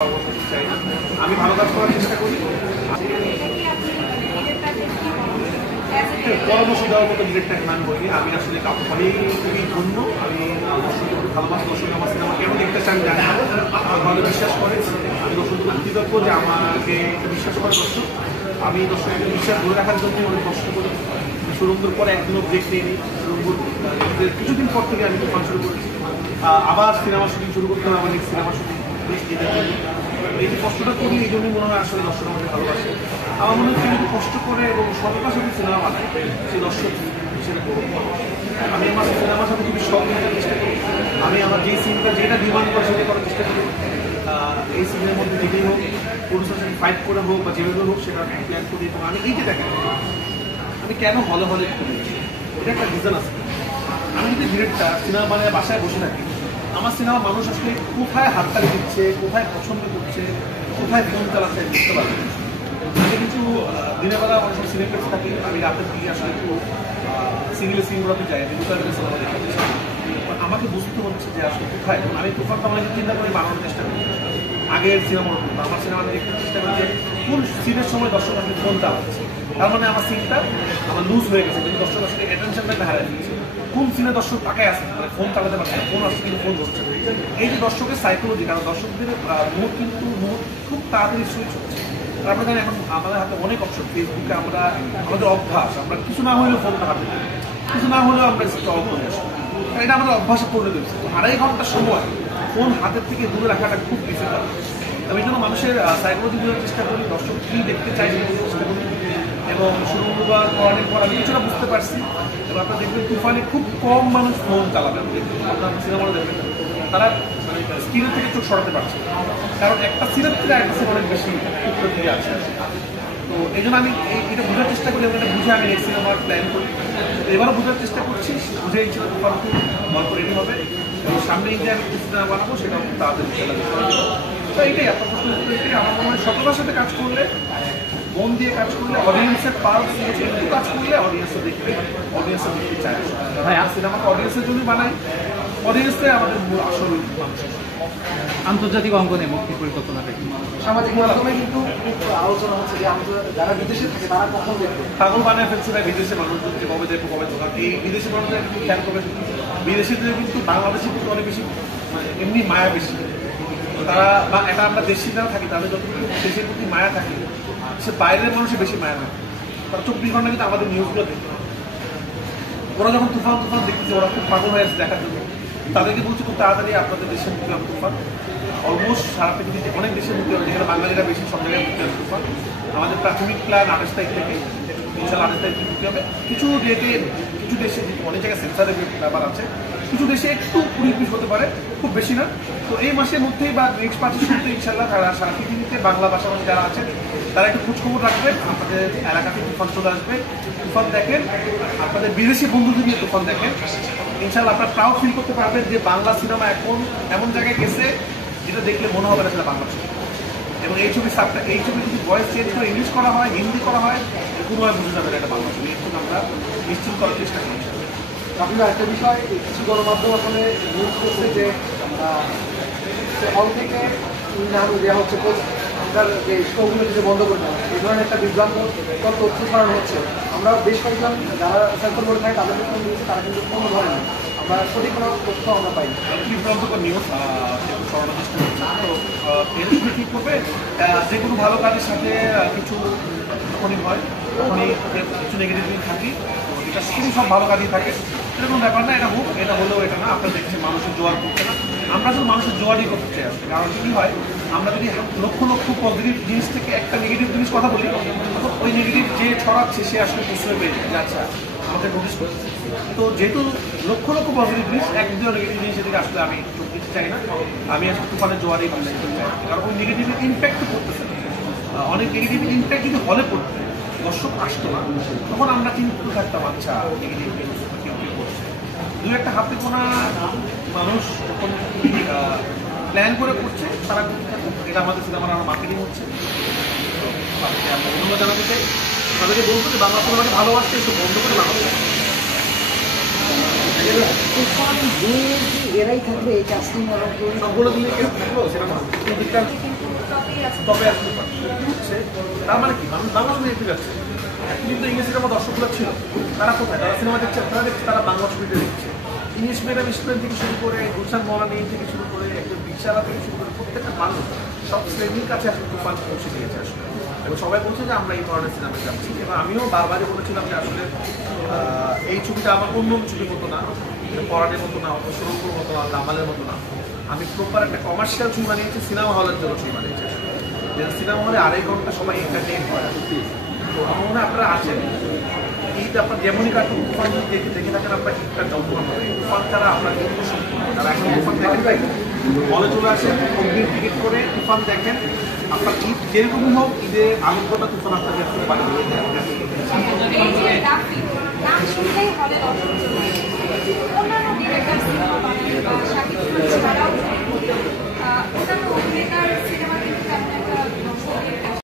চাই না, আমি ভালো কাজ করার চেষ্টা করি। পরামর্শ দেওয়ার মতো ডিরেক্টর মান করি আমি আসলে আমি খুবই ধন্য। আমি ভালোবাসি দর্শক আমার সিনেমা কেমন দেখতে চান জানি না, ভালো বিশ্বাস করে। আমি দর্শক কৃতজ্ঞ যে আমাকে বিশ্বাস করে দর্শক। আমি দর্শকের বিশ্বাস ধরে রাখার জন্য অনেক কষ্ট করি। সুরঙ্গের পরে একদিনও ব্রেক নিইনি। সুরঙ্গর কিছুদিন পর থেকে আমি তুফান শুরু করেছি, আবার সিনেমা শুটিং শুরু করতে হবে, আমাদের সিনেমা শুটিং এই যে কষ্টটা করি এই জন্যই মনে হয় আসলে দর্শক আমাকে ভালোবাসে। আমার মনে হচ্ছে যদি কষ্ট করে এবং সততার সাথে সিনেমা বানায় সেই দর্শক হিসেবে করবো। আমি আমার সিনেমার সাথে খুবই শখ নিতে চেষ্টা করি। আমি আমার যে সিনটা যেটা ডিমান্ড করে সেটা করার চেষ্টা করি। এই সিনের মধ্যে যেটাই হোক, প্রডিউসার সাথে ফাইট করে হোক বা যেভাবে হোক সেটা প্ল্যান করি। এবং আমি এই যে দেখেন আমি কেন হলে হলে করি, এটা একটা রিজন আছে। আমি যদি ডিরেক্টর সিনেমা বানিয়ে বাসায় বসে থাকি, আমার সিনেমা মানুষ আসলে কোথায় হাততালি দিচ্ছে, কোথায় পছন্দ করছে, কোথায় ফোন চালাচ্ছে বুঝতে পারবে। আমি কিন্তু দিনের বেলা অনেক সময় সিনেপ্লেক্স থাকি, আমি রাতের দিকে আসলে একটু সিনেমাতে যাই, সিনেমা দেখতে চেষ্টা করি। আমাকে বুঝতে হচ্ছে যে আসলে কোথায় আমি তুফান আমাকে চিন্তা করে বানানোর চেষ্টা করি। আগের সিনেমা আমার সিনেমা দেখতে চেষ্টা করি যে কোন সিনের সময় দর্শক আসলে ফোন চালাচ্ছে, তার মানে আমার সিনটা আমার লুজ হয়ে গেছে, কিন্তু দর্শক আসলে অ্যাটেনশনটাকে হারিয়ে দিচ্ছে। কোন সিনে দর্শক তাকায় আছে, মানে ফোন চালাতে পারছে না, ফোন আসছে কিন্তু ফোন ধরছে। এই যে দর্শকের সাইকোলজি, কারণ দর্শকদের মুড কিন্তু খুব তাড়াতাড়ি সুইচ হচ্ছে। আমরা জানি এখন আমাদের হাতে অনেক অপশন, ফেসবুকে আমরা আমাদের অভ্যাস, আমরা কিছু না হলেও ফোনটা হাতে কিছু না হলেও আমরা স্টল করে আসি, এটা আমাদের অভ্যাসে পড়ে দিচ্ছে। তো 2.5 ঘন্টা সময় ফোন হাতের থেকে দূরে রাখাটা খুব ডিফিকাল্ট। আমি জন্য মানুষের সাইকোলজি বোঝার চেষ্টা করি, দর্শক কী দেখতে চাই সেটা চেষ্টা করি। এবং শুরু বা করানোর পর আমি কিছুটা বুঝতে পারছি। এবং আপনারা দেখবেন তুফানে খুব কম মানুষ ফোন চালাবে, আপনার সিনেমাটা দেখবেন তারা স্ক্রিনের থেকে চোখ সরাতে পারছে, কারণ একটা সিনের থেকে একটা সিনে অনেক বেশি উত্তর দিকে আছে। তো এই জন্য আমি এটা বোঝার চেষ্টা করি এবং এটা বুঝে আমি নেক্সট সিনেমার প্ল্যান করি। এবারও বোঝার চেষ্টা করছি, বুঝে এই ছিল তুফান খুব গল্প রেডি হবে এবং সামনে যে আমি সিনেমা বানাবো সেটা খুব তাড়াতাড়ি চলে যাবে। তো এইটাই আপনার প্রশ্ন উত্তর, এটাই আমার মনে হয় সততার সাথে কাজ করলে, মন দিয়ে কাজ করলে, অডিয়েন্সের পালস দিয়ে একটু কাজ করলে অডিয়েন্সও দেখবে, অডিয়েন্সও দেখতে চায়। সিনেমাকে অডিয়েন্সের জন্য বানাই, অডিয়েন্সে আমাদের মূল আসল মানুষ। আন্তর্জাতিক অঙ্গনে মুক্তির পরিকল্পনাটা কি? সামাজিক মাধ্যমে কিন্তু আলোচনা হচ্ছে যে যারা বিদেশে থাকে তারা কখন দেখবে, পাগল বানায় ফেলছে না বিদেশে মানুষজন, যে কবে দেখবো কবে ধরা। এই বিদেশি মানুষদের কিন্তু খেয়াল করবে, বিদেশিদের কিন্তু বাংলাদেশে কিন্তু অনেক বেশি এমনি মায়া বেশি। তারা বা এটা আমরা দেশি যারা থাকি তাদের যতটুকু দেশের প্রতি মায়া থাকে, সে বাইরের মানুষের বেশি মায়া থাকে। তারা 24 ঘন্টা কিন্তু আমাদের নিউজগুলো দেখে। ওরা যখন তুফান দেখতেছে ওরা খুব পাগল হয়ে আছে দেখার জন্য। তাদেরকে বলছি খুব তাড়াতাড়ি আপনাদের দেশে মুক্তি হবে তুফান। অলমোস্ট সারা পৃথিবীতে অনেক দেশে মুক্তি হবে, যেখানে বাঙালিরা বেশি সব জায়গায় মুক্তি হবে তুফান। আমাদের প্রাথমিক প্ল্যান 28 তারিখ থেকে, ইনশাল্লাহ 28 তারিখ মুক্তি হবে। কিছু ডেটে কিছু দেশে অনেক জায়গায় সেন্সারের ব্যাপার আছে, কিছু দেশে একটু 20-20 হতে পারে, খুব বেশি না। তো এই মাসের মধ্যেই বা নেক্সট 5 শুরুতে ইনশাল্লাহ সারা পৃথিবীতে বাংলা ভাষাভাষী যারা আছেন তারা একটু খোঁজখবর রাখবেন। আপনাদের এলাকাতে তুফান চলে আসবে, তুফান দেখেন, আপনাদের বিদেশি বন্ধুদের নিয়ে তুফান দেখেন। ইনশাল্লাহ আপনারা প্রাউড ফিল করতে পারবেন যে বাংলা সিনেমা এখন এমন জায়গায় গেছে যেটা দেখলে মনে হবে না সেটা বাংলা ছবি। এবং এই ছবি যদি ভয়েস চেঞ্জ করে ইংলিশ করা হয়, হিন্দি করা হয়, কোনোভাবে বুঝে যাবে না এটা বাংলা ছবি। এরকম আমরা নিশ্চিত করার চেষ্টা করি। আপনার একটা বিষয় কিছু গণমাধ্যম আসলে নিউজ করছে যে হল থেকে নাম দেওয়া হচ্ছে, যে শোগুলো যে বন্ধ করে দেওয়া, এই ধরনের একটা বিভ্রান্তকর তথ্য ছড়ানো হচ্ছে। আমরা বেশ কয়েকজন যারা সেন্সর করে থাকে তাদেরকে ফোন দিয়েছি, তারা কিন্তু কোনো ধরে না, আমরা সঠিক কোনো তথ্য আমরা পাই। বিভ্রান্তকর নিউজ ছড়ানোর চেষ্টা করছে। তো এর কী করবে, যে কোনো ভালো কাজের সাথে কিছু যখনই হয় তখনই কিছু নেগেটিভ থাকি, তো এটা শুধু সব ভালো কাজই থাকে, এরকম ব্যাপার না। এটা হোক, এটা হলেও এটা না। আপনারা দেখছেন মানুষের জোয়ার করছে না, আমরা শুধু মানুষের জোয়ারই করতে চাই আসলে। কারণ কী হয়, আমরা যদি লক্ষ লক্ষ পজিটিভ জিনিস থেকে একটা নেগেটিভ জিনিস কথা বলি, তখন ওই নেগেটিভ যে ছড়াচ্ছে সে আসলে প্রশ্রয় পেয়ে যাচ্ছে, আমাদের নোটিস করছে। তো যেহেতু লক্ষ লক্ষ পজিটিভ জিনিস, একদিনও নেগেটিভ জিনিস সেদিকে আসলে আমি চোখ দিতে চাই না। আমি আসলে তুফানের জোয়ারেই বলতে চাই, কারণ ওই নেগেটিভ ইম্প্যাক্ট করতেছে না। অনেক নেগেটিভ ইম্প্যাক্ট যদি হলে পড়তে দর্শক আসতো না, তখন আমরা চিন্তিত থাকতাম, আচ্ছা নেগেটিভ নিউজ কেউ কেউ করছে। দু একটা হাতে গোনা মানুষ যখন প্ল্যান করে করছে তারা এটা আমাদের সিনেমার আমার মার্কেটিং হচ্ছে। আমরা ধন্যবাদ জানাতে চাই, তাদেরকে বলবো যে বাংলা সিনেমাকে ভালোবাসতে একটু বন্ধ করে বানাতে। তুফান 2 এরাই থাকবে এই কাস্টিং, সবগুলো দিলে থাকলো সিনেমা। তবে আসতে পারে হচ্ছে তার মানে কি মানুষ বাংলা ছবি দেখতে যাচ্ছে। কিন্তু ইংলিশ সিনেমা দর্শকগুলো ছিল তারা কোথায়, তারা সিনেমা দেখছে, তারা দেখছে তারা বাংলা ছবিতে দেখছে। ইংলিশ মিডিয়াম স্টুডেন্ট থেকে শুরু করে গুলশান মৌলানি থেকে শুরু করে একজন রিক্সাওয়ালা থেকে শুরু করে প্রত্যেকটা মানুষ সব শ্রেণীর কাছে আসলে তুফান পৌঁছে দিয়েছে আসলে। এবং সবাই বলছে যে আমরা এই ধরনের সিনেমা যাচ্ছি। এবং আমিও বারবারই বলেছিলাম যে আসলে এই ছবিটা আমার অন্য ছবির মতো না, পরাণের মতো না, সুরঙ্গর মতো না, দামালের মতো না। আমি প্রপার একটা কমার্শিয়াল ছবি বানিয়েছি, সিনেমা হলের জন্য ছবি বানিয়েছি। সিনেমা হলে 2.5 ঘন্টা সবাই এন্টারটেইন হয়। তো আমার মনে হয় আপনারা আছেন ঈদ আপনার যেমনই কাটুন, তুফান যদি দেখে থাকেন আপনার ঈদটা জমজমাট হবে। তুফান ছাড়া আপনার জন্য তারা এখন তুফান দেখেন তাই হলে চলে আসেন, অগ্রিম টিকিট করে তুফান দেখেন। আপনার ঈদ যেরকমই হোক, ঈদে আনন্দটা তুফান আপনাকে আসলে বানিয়ে দেবে। এই যে নাম শুনলেই হলে দর্শক চলে আসে। অন্যান্য ডিরেক্টর সিনেমা বানায় বা শাকিব খান ছাড়াও অন্যান্য অভিনেতার সিনেমা